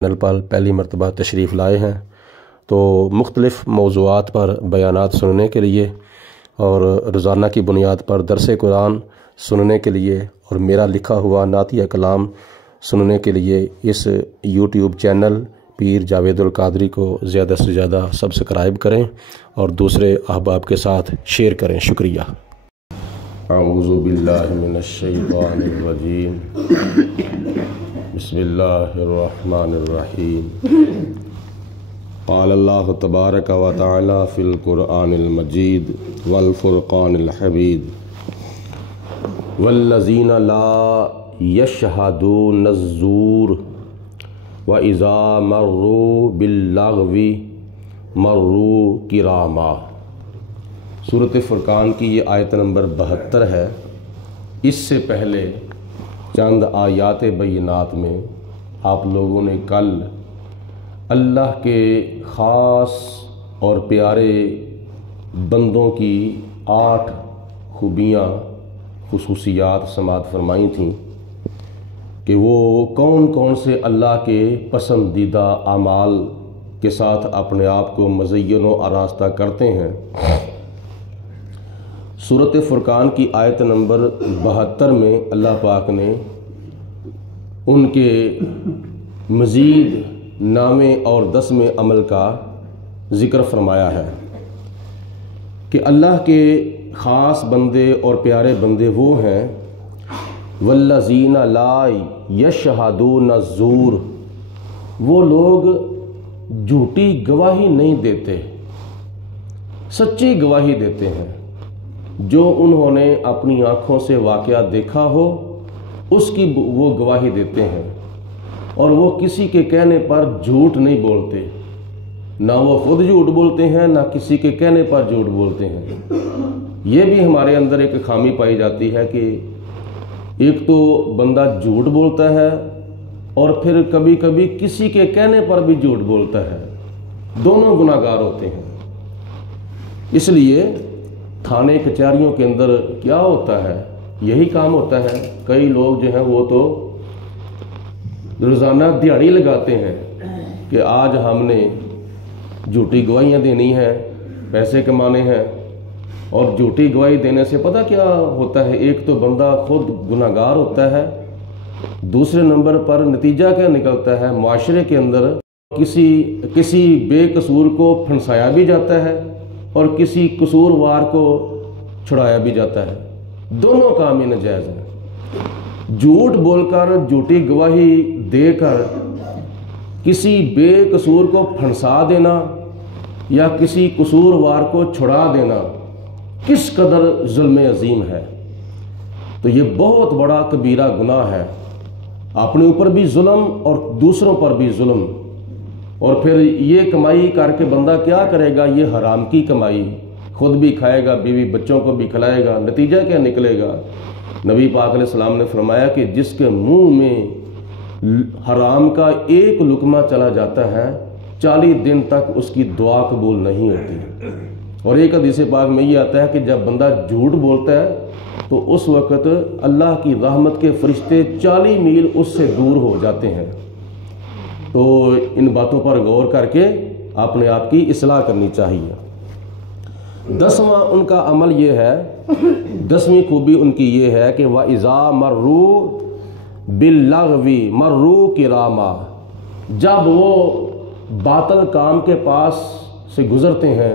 Channel پر پہلی مرتبہ تشریف لائے ہیں تو مختلف موضوعات پر بیانات سننے کے لیے اور روزانہ کی بنیاد پر درس قرآن سننے کے لیے اور میرا لکھا ہوا نعتیہ کلام سننے کے لیے اس یوٹیوب چینل پیر جاوید القادری کو زیادہ سے زیادہ سبسکرائب کریں اور دوسرے احباب کے ساتھ شیئر کریں۔ شکریہ۔ اعوذ باللہ من الشیطان الرجیم، بسم اللہ الرحمن الرحیم۔ قال اللہ تبارک و تعالی فی القرآن المجید والفرقان الحمید، والذین لا یشہدون الزور وَإِذَا مَرُّوا بِاللَّغْوِ مَرُّوا کِرَامًا۔ سورۃ فرقان کی یہ آیت نمبر 72 ہے۔ اس سے پہلے چند آیات بینات میں آپ لوگوں نے کل اللہ کے خاص اور پیارے بندوں کی 8 خوبیاں خصوصیات سماعت فرمائی تھیں کہ وہ کون کون سے اللہ کے پسندیدہ اعمال کے ساتھ اپنے آپ کو مزین و آراستہ کرتے ہیں۔ سورۃ فرقان کی آیت نمبر 72 میں اللہ پاک نے ان کے مزید نامے اور 10ویں عمل کا ذکر فرمایا ہے کہ اللہ کے خاص بندے اور پیارے بندے وہ ہیں والذین لا یشہدون الزور، وہ لوگ جھوٹی گواہی نہیں دیتے، سچی گواہی دیتے ہیں۔ جو انہوں نے اپنی آنکھوں سے واقعہ دیکھا ہو اس کی وہ گواہی دیتے ہیں، اور وہ کسی کے کہنے پر جھوٹ نہیں بولتے، نہ وہ خود جھوٹ بولتے ہیں نہ کسی کے کہنے پر جھوٹ بولتے ہیں۔ یہ بھی ہمارے اندر ایک خامی پائی جاتی ہے کہ ایک تو بندہ جھوٹ بولتا ہے اور پھر کبھی کبھی کسی کے کہنے پر بھی جھوٹ بولتا ہے، دونوں گناہ گار ہوتے ہیں۔ اس لیے تھانے کچہریوں کے اندر کیا ہوتا ہے، یہی کام ہوتا ہے۔ کئی لوگ جو ہیں وہ تو روزانہ دیہڑی لگاتے ہیں کہ آج ہم نے جھوٹی گواہیاں دینی ہیں، پیسے کمانے ہیں، اور جھوٹی گواہی دینے سے پتہ کیا ہوتا ہے، ایک تو بندہ خود گناہ گار ہوتا ہے، دوسرے نمبر پر نتیجہ کیا نکلتا ہے، معاشرے کے اندر کسی بے قصور کو پھنسایا بھی جاتا ہے اور کسی قصوروار کو چھڑایا بھی جاتا ہے۔ دونوں کام ہی ناجائز ہیں۔ جھوٹ بول کر، جھوٹی گواہی دے کر کسی بے قصور کو پھنسا دینا یا کسی قصوروار کو چھڑا دینا کس قدر ظلم عظیم ہے۔ تو یہ بہت بڑا کبیرہ گناہ ہے، اپنے اوپر بھی ظلم اور دوسروں پر بھی ظلم، اور پھر یہ کمائی کر کے بندہ کیا کرے گا، یہ حرام کی کمائی، خود بھی کھائے گا، بیوی بچوں کو بھی کھلائے گا، نتیجہ کیا نکلے گا۔ نبی پاک علیہ السلام نے فرمایا کہ جس کے منہ میں حرام کا ایک لقمہ چلا جاتا ہے 40 دن تک اس کی دعا قبول نہیں ہوتی۔ اور ایک حدیث پاک میں یہ آتا ہے کہ جب بندہ جھوٹ بولتا ہے تو اس وقت اللہ کی رحمت کے فرشتے 40 میل اس سے دور ہو جاتے ہیں۔ تو ان باتوں پر غور کر کے اپنے آپ کی اصلاح کرنی چاہیے۔ 10واں ان کا عمل یہ ہے، 10ویں خوبی ان کی یہ ہے کہ وَإِذَا مَرُّوا بِاللَّغْوِ مَرُّوا کِرَامًا، جب وہ باطل کام کے پاس سے گزرتے ہیں،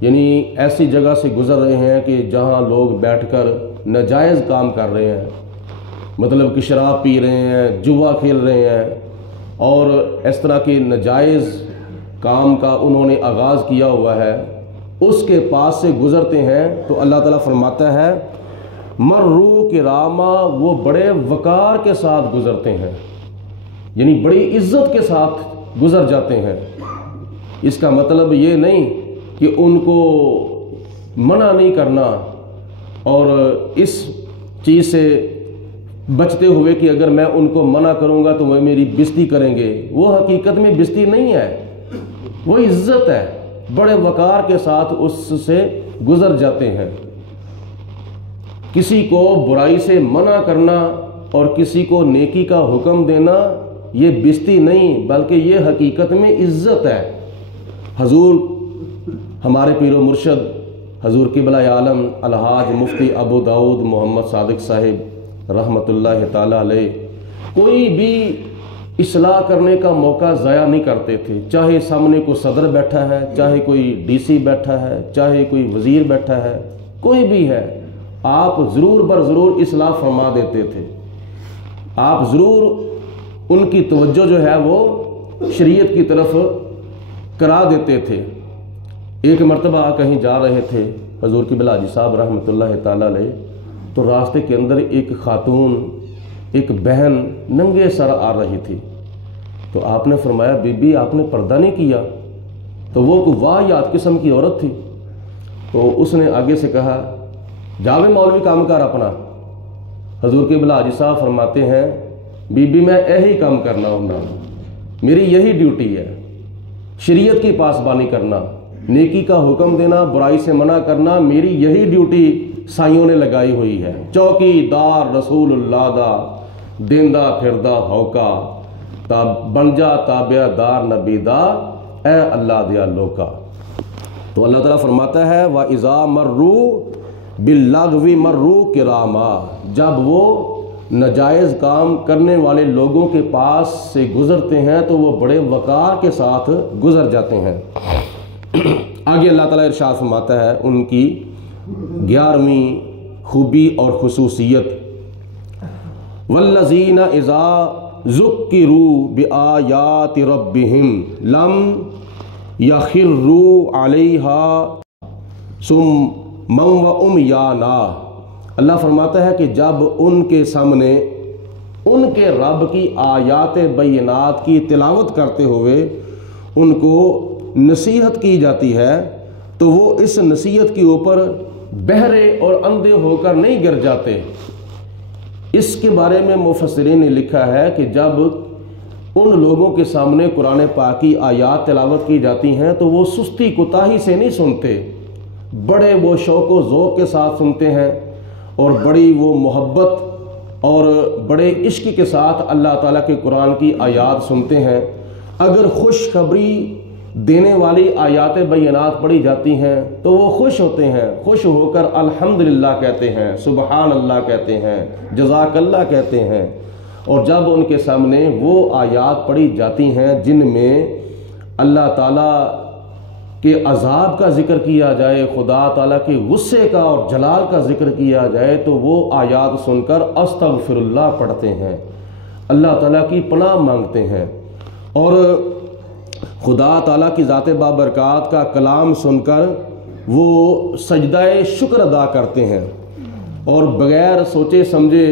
یعنی ایسی جگہ سے گزر رہے ہیں کہ جہاں لوگ بیٹھ کر ناجائز کام کر رہے ہیں، مطلب کہ شراب پی رہے ہیں، جوا کھیل رہے ہیں، اور اس طرح کے ناجائز کام کا انہوں نے آغاز کیا ہوا ہے، اس کے پاس سے گزرتے ہیں تو اللہ تعالیٰ فرماتا ہے مرّوا کراما، وہ بڑے وقار کے ساتھ گزرتے ہیں، یعنی بڑی عزت کے ساتھ گزر جاتے ہیں۔ اس کا مطلب یہ نہیں کہ ان کو منع نہیں کرنا اور اس چیز سے بچتے ہوئے کہ اگر میں ان کو منع کروں گا تو وہ میری بےزتی کریں گے، وہ حقیقت میں بےزتی نہیں ہے، وہ عزت ہے، بڑے وقار کے ساتھ اس سے گزر جاتے ہیں۔ کسی کو برائی سے منع کرنا اور کسی کو نیکی کا حکم دینا یہ بستی نہیں بلکہ یہ حقیقت میں عزت ہے۔ حضور ہمارے پیر و مرشد حضور قبلہ عالم الحاج مفتی ابو داؤد محمد صادق صاحب رحمۃ اللہ تعالی علیہ کوئی بھی اصلاح کرنے کا موقع ضائع نہیں کرتے تھے، چاہے سامنے کوئی صدر بیٹھا ہے، چاہے کوئی ڈی سی بیٹھا ہے، چاہے کوئی وزیر بیٹھا ہے، کوئی بھی ہے، آپ ضرور بر ضرور اصلاح فرما دیتے تھے۔ آپ ضرور ان کی توجہ جو ہے وہ شریعت کی طرف کرا دیتے تھے۔ ایک مرتبہ کہیں جا رہے تھے حضور قبلہ حاجی صاحب رحمۃ اللہ تعالی علیہ، تو راستے کے اندر ایک خاتون، ایک بہن ننگے سر آ رہی تھی، تو آپ نے فرمایا بی بی آپ نے پردہ نہیں کیا؟ تو وہ کوئی واہیات قسم کی عورت تھی، تو اس نے آگے سے کہا جاوے مولوی کام کر اپنا۔ حضور قبلہ حاجی صاحب فرماتے ہیں بی بی میں یہی کام کرنا ہونا، میری یہی ڈیوٹی ہے، شریعت کی پاسبانی کرنا، نیکی کا حکم دینا، برائی سے منع کرنا، میری یہی ڈیوٹی سائیوں نے لگائی ہوئی ہے۔ چوکی دار رسول اللہ دا دیندہ پھردہ ہوکا، بن جا تابع دار نبی دا اے اللہ دیا لوکا۔ تو اللہ تعالیٰ فرماتا ہے وَإِذَا مَرُّوا بِاللَّغْوِ مَرُّوا كِرَامًا، جب وہ ناجائز کام کرنے والے لوگوں کے پاس سے گزرتے ہیں تو وہ بڑے وقار کے ساتھ گزر جاتے ہیں۔ آگے اللہ تعالیٰ ارشاد فرماتا ہے ان کی 11ویں خوبی اور خصوصیت، وَالَّذِينَ إِذَا ذُكِّرُوا بِآيَاتِ رَبِّهِمْ لَمْ يَخِرُّوا عَلَيْهَا صُمًّا وَعُمْيَانًا۔ اللہ فرماتا ہے کہ جب ان کے سامنے ان کے رب کی آیات بینات کی تلاوت کرتے ہوئے ان کو نصیحت کی جاتی ہے تو وہ اس نصیحت کے اوپر بہرے اور اندھے ہو کر نہیں گر جاتے۔ اس کے بارے میں مفسرین نے لکھا ہے کہ جب ان لوگوں کے سامنے قرآن پاک کی آیات تلاوت کی جاتی ہیں تو وہ سستی کوتاہی سے نہیں سنتے، بڑے وہ شوق و ذوق کے ساتھ سنتے ہیں اور بڑی وہ محبت اور بڑے عشق کے ساتھ اللہ تعالیٰ کے قرآن کی آیات سنتے ہیں۔ اگر خوشخبری دینے والی آیات بینات پڑھی جاتی ہیں تو وہ خوش ہوتے ہیں، خوش ہو کر الحمدللہ کہتے ہیں، سبحان اللہ کہتے ہیں، جزاک اللہ کہتے ہیں۔ اور جب ان کے سامنے وہ آیات پڑھی جاتی ہیں جن میں اللہ تعالیٰ کے عذاب کا ذکر کیا جائے، خدا تعالیٰ کے غصے کا اور جلال کا ذکر کیا جائے، تو وہ آیات سن کر استغفر اللہ پڑھتے ہیں، اللہ تعالیٰ کی پناہ مانگتے ہیں، اور خدا تعالیٰ کی ذات بابرکات کا کلام سن کر وہ سجدہ شکر ادا کرتے ہیں، اور بغیر سوچے سمجھے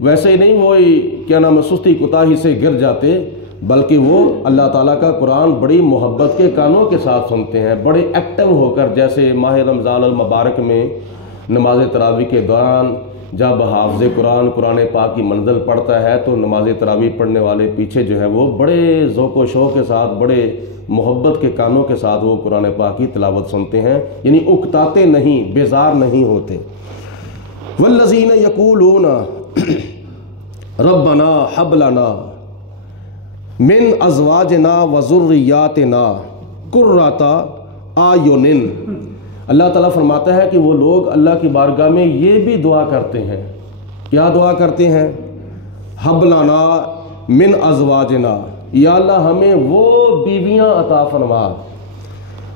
ویسے ہی نہیں وہ سستی کوتاہی سے گر جاتے، بلکہ وہ اللہ تعالیٰ کا قرآن بڑی محبت کے کانوں کے ساتھ سنتے ہیں، بڑے ایکٹیو ہو کر، جیسے ماہ رمضان المبارک میں نماز تراویح کے دوران جب حافظ قرآن پاک کی منزل پڑھتا ہے تو نماز تراویح پڑھنے والے پیچھے جو ہے وہ بڑے ذوق و شوق کے ساتھ، بڑے محبت کے کانوں کے ساتھ وہ قرآن پاک کی تلاوت سنتے ہیں، یعنی اکتاتے نہیں، بیزار نہیں ہوتے۔ والذین یقولون ربنا ہب لنا من ازواجنا وذریاتنا قرۃ اعین۔ اللہ تعالیٰ فرماتا ہے کہ وہ لوگ اللہ کی بارگاہ میں یہ بھی دعا کرتے ہیں، کیا دعا کرتے ہیں؟ ہب لنا من ازواجنا، یا اللہ ہمیں وہ بیویاں عطا فرما،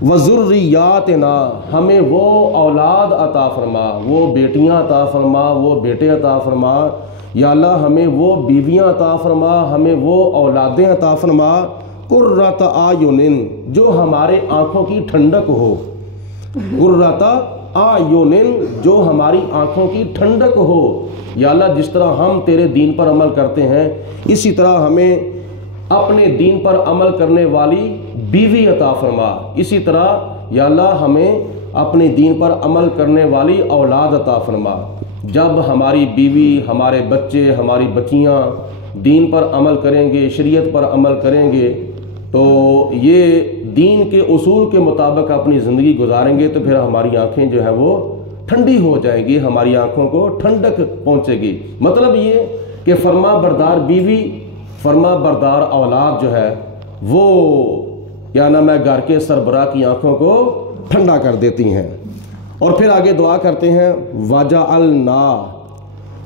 وذریاتنا ہمیں وہ اولاد عطا فرما، وہ بیٹیاں عطا فرما، وہ بیٹے عطا فرما، یا اللہ ہمیں وہ بیویاں عطا فرما، ہمیں وہ اولادیں عطا فرما، قرۃ اعین، جو ہمارے آنکھوں کی ٹھنڈک ہو، قرۃ اعین، جو ہماری آنکھوں کی ٹھنڈک ہو۔ یا اللہ جس طرح ہم تیرے دین پر عمل کرتے ہیں اسی طرح ہمیں اپنے دین پر عمل کرنے والی بیوی عطا فرما، اسی طرح یا اللہ ہمیں اپنے دین پر عمل کرنے والی اولاد عطا فرما۔ جب ہماری بیوی، ہمارے بچے، ہماری بچیاں دین پر عمل کریں گے، شریعت پر عمل کریں گے، تو یہ دین کے اصول کے مطابق اپنی زندگی گزاریں گے، تو پھر ہماری آنکھیں جو ہیں وہ ٹھنڈی ہو جائیں گی، ہماری آنکھوں کو ٹھنڈک پہنچے گی۔ مطلب یہ کہ فرما بردار بیوی فرما بردار اولاد جو ہے وہ کیا نام ہے گھر کے سربراہ کی آنکھوں کو ٹھنڈا کر دیتی ہیں۔ اور پھر آگے دعا کرتے ہیں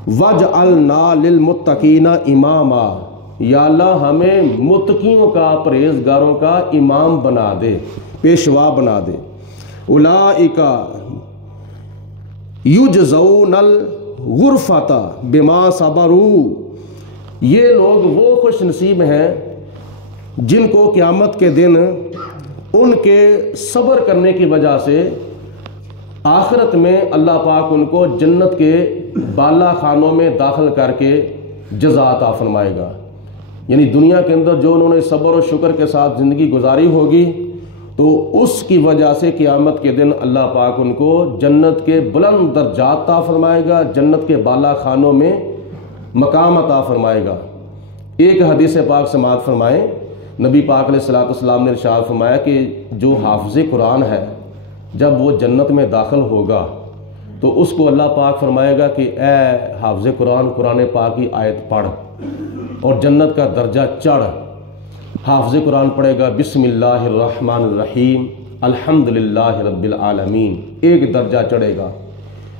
وَجْعَلْنَا لِلْمُتَّقِينَ اماما، یا اللہ ہمیں متقیوں کا، پرہیزگاروں کا امام بنا دے، پیشوا بنا دے۔ اولئک یجزون الغرفۃ بما صبروا، یہ لوگ وہ خوش نصیب ہیں جن کو قیامت کے دن ان کے صبر کرنے کی وجہ سے آخرت میں اللہ پاک ان کو جنت کے بالا خانوں میں داخل کر کے جزا عطا فرمائے گا۔ یعنی دنیا کے اندر جو انہوں نے صبر و شکر کے ساتھ زندگی گزاری ہوگی تو اس کی وجہ سے قیامت کے دن اللہ پاک ان کو جنت کے بلند درجات عطا فرمائے گا، جنت کے بالا خانوں میں مقام عطا فرمائے گا۔ ایک حدیث پاک سماعت فرمائیں، نبی پاک علیہ الصلوۃ والسلام نے ارشاد فرمایا کہ جو حافظ قرآن ہے جب وہ جنت میں داخل ہوگا تو اس کو اللہ پاک فرمائے گا کہ اے حافظ قرآن، قرآن پاک کی آیت پڑھ اور جنت کا درجہ چڑھ۔ حافظ قرآن پڑھے گا بسم اللہ الرحمن الرحیم الحمدللہ رب العالمین، ایک درجہ چڑھے گا،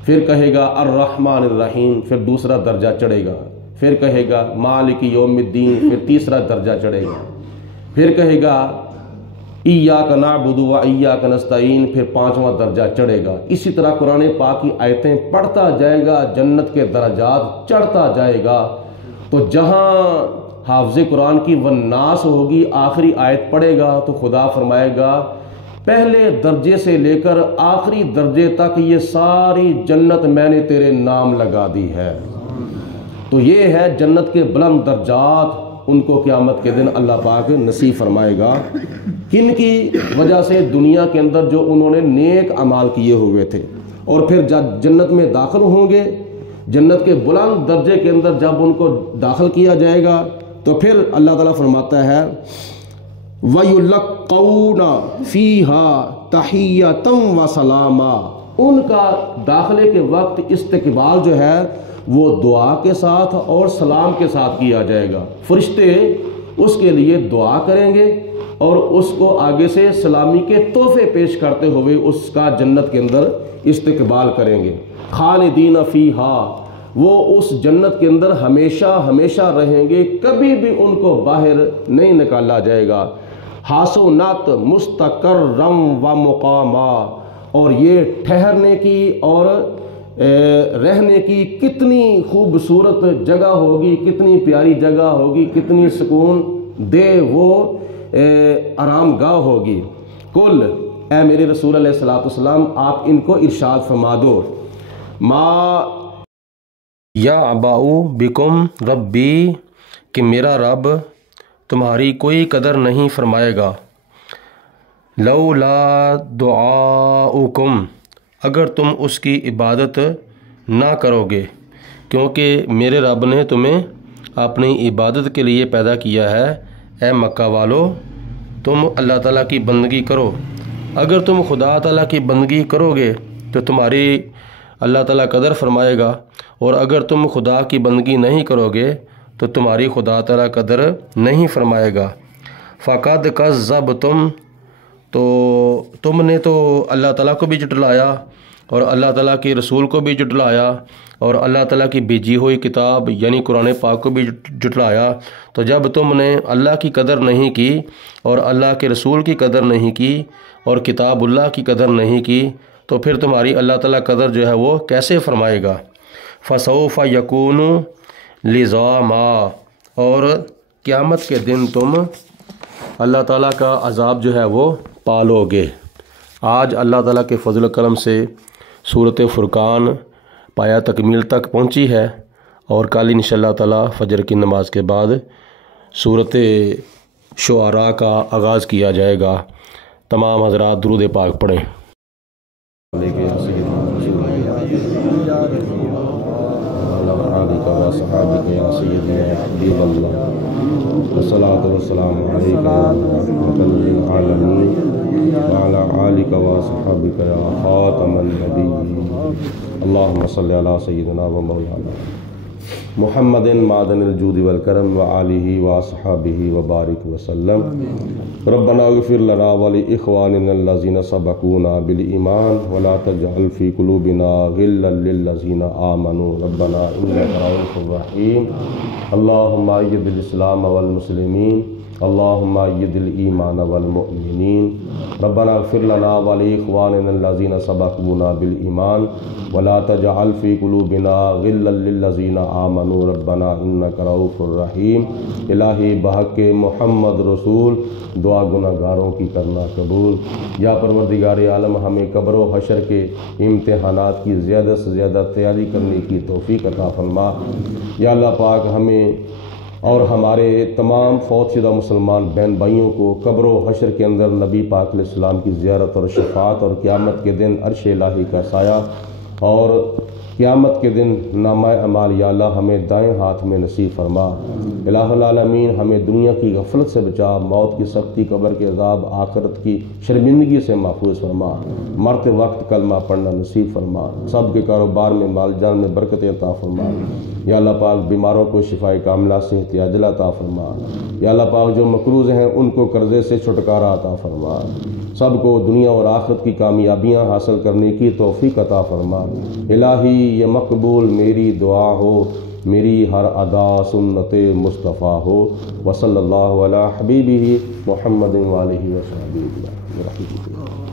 پھر کہے گا الرحمن الرحیم، پھر دوسرا درجہ چڑھے گا، پھر کہے گا مالک یوم الدین، پھر تیسرا درجہ چڑھے گا، پھر کہے گا ایاک نعبد و ایاک نستعین، پھر پانچواں درجہ چڑھے گا۔ اسی طرح قرآن پاک کی آیتیں پڑھتا جائے گا، جنت کے درجات چڑھتا جائے گا۔ تو جہاں حافظ قرآن کی والناس ہوگی، آخری آیت پڑھے گا تو خدا فرمائے گا پہلے درجے سے لے کر آخری درجے تک یہ ساری جنت میں نے تیرے نام لگا دی ہے۔ تو یہ ہے جنت کے بلند درجات، ان کو قیامت کے دن اللہ پاک نصیب فرمائے گا۔ کن کی وجہ سے؟ دنیا کے اندر جو انہوں نے نیک اعمال کیے ہوئے تھے، اور پھر جب جنت میں داخل ہوں گے، جنت کے بلند درجے کے اندر جب ان کو داخل کیا جائے گا تو پھر اللہ تعالیٰ فرماتا ہے وَيُلَقَّوْنَ فِيهَا تَحِيَّةً وَسَلَامًا، ان کا داخلے کے وقت استقبال جو ہے وہ دعا کے ساتھ اور سلام کے ساتھ کیا جائے گا۔ فرشتے اس کے لیے دعا کریں گے اور اس کو آگے سے سلامی کے تحفے پیش کرتے ہوئے اس کا جنت کے اندر استقبال کریں گے۔ خالدین فیہا، وہ اس جنت کے اندر ہمیشہ ہمیشہ رہیں گے، کبھی بھی ان کو باہر نہیں نکالا جائے گا۔ حسنت مستقرم و مقاما، اور یہ ٹھہرنے کی اور رہنے کی کتنی خوبصورت جگہ ہوگی، کتنی پیاری جگہ ہوگی، کتنی سکون دے وہ آرام گاہ ہوگی۔ کل، اے میرے رسول علیہ الصلوۃ والسلام، آپ ان کو ارشاد فرما دو، ما یا اباؤ بکم ربی، کہ میرا رب تمہاری کوئی قدر نہیں فرمائے گا، لولا دعاؤکم، اگر تم اس کی عبادت نہ کرو گے، کیونکہ میرے رب نے تمہیں اپنی عبادت کے لیے پیدا کیا ہے۔ اے مکہ والو، تم اللہ تعالیٰ کی بندگی کرو، اگر تم خدا تعالیٰ کی بندگی کرو گے تو تمہاری اللہ تعالیٰ قدر فرمائے گا، اور اگر تم خدا کی بندگی نہیں کرو گے تو تمہاری خدا تعالیٰ قدر نہیں فرمائے گا۔ فقد کذبتم، تو تم نے تو اللہ تعالیٰ کو بھی جھٹلایا اور اللہ تعالیٰ کے رسول کو بھی جھٹلایا اور اللہ تعالیٰ کی بھیجی ہوئی کتاب یعنی قرآن پاک کو بھی جھٹلایا۔ تو جب تم نے اللہ کی قدر نہیں کی اور اللہ کے رسول کی قدر نہیں کی اور کتاب اللہ کی قدر نہیں کی تو پھر تمہاری اللہ تعالیٰ قدر جو ہے وہ کیسے فرمائے گا؟ فسوف یکون لزاما، اور قیامت کے دن تم اللہ تعالیٰ کا عذاب جو ہے وہ پالو گے۔ آج اللہ تعالیٰ کے فضل و کرم سے سورۃ فرقان پایا تکمیل تک پہنچی ہے، اور کل انشاءاللہ تعالیٰ فجر کی نماز کے بعد سورۃ شعراء کا آغاز کیا جائے گا۔ تمام حضرات درود پاک پڑھیں۔ صحابك يا سيدنا يا حبيب الله، والصلاة والسلام عليك يا رحمة للعالمين، وعلى آلك وصحبك يا خاتم النبيين، اللهم صل على سيدنا ومولانا محمد معدن الجود والکرم وآلہ واصحابہ وبارک وسلم. ربنا اغفر لنا ولإخواننا الذین سبقونا بالایمان ولا تجعل فی قلوبنا غلا للذین آمنوا ربنا انک رؤوف رحیم. اللہم اید الاسلام والمسلمین اللہم اید الایمان والمؤمنین. ربنا اغفر لنا ولإخواننا الذین سبقونا بالایمان ولا تجعل فی قلوبنا غلا للذین آمنوا ربنا انک رؤوف رحیم. الہی بحق محمد رسول دعا گناہگاروں کی کرنا قبول. یا پروردگار عالم ہمیں قبر و حشر کے امتحانات کی زیادہ سے زیادہ تیاری کرنے کی توفیق عطا فرما. یا اللہ پاک ہمیں اور ہمارے تمام فوت شدہ مسلمان بہن بھائیوں کو قبر و حشر کے اندر نبی پاک علیہ السلام کی زیارت اور شفاعت اور قیامت کے دن عرش الہی کا سایہ اور قیامت کے دن نامہ اعمال یا اللہ ہمیں دائیں ہاتھ میں نصیب فرما. الہ العالمین ہمیں دنیا کی غفلت سے بچا، موت کی سختی، قبر کے عذاب، آخرت کی شرمندگی سے محفوظ فرما. مرتے وقت کلمہ پڑھنا نصیب فرما. سب کے کاروبار میں مال جان میں برکت عطا فرما. یا اللہ پاک بیماروں کو شفائے کاملہ صحت عاجلہ عطا فرما. یا اللہ پاک جو مقروض ہیں ان کو قرضے سے چھٹکارا عطا فرما. سب کو دنیا اور آخرت کی کامیابیاں حاصل کرنے کی توفیق عطا فرما. الہی یہ مقبول میری دعا ہو، میری ہر ادا سنت مصطفیٰ ہو. وصلی اللہ علی حبیبہ محمد وآلہ وصحبہ.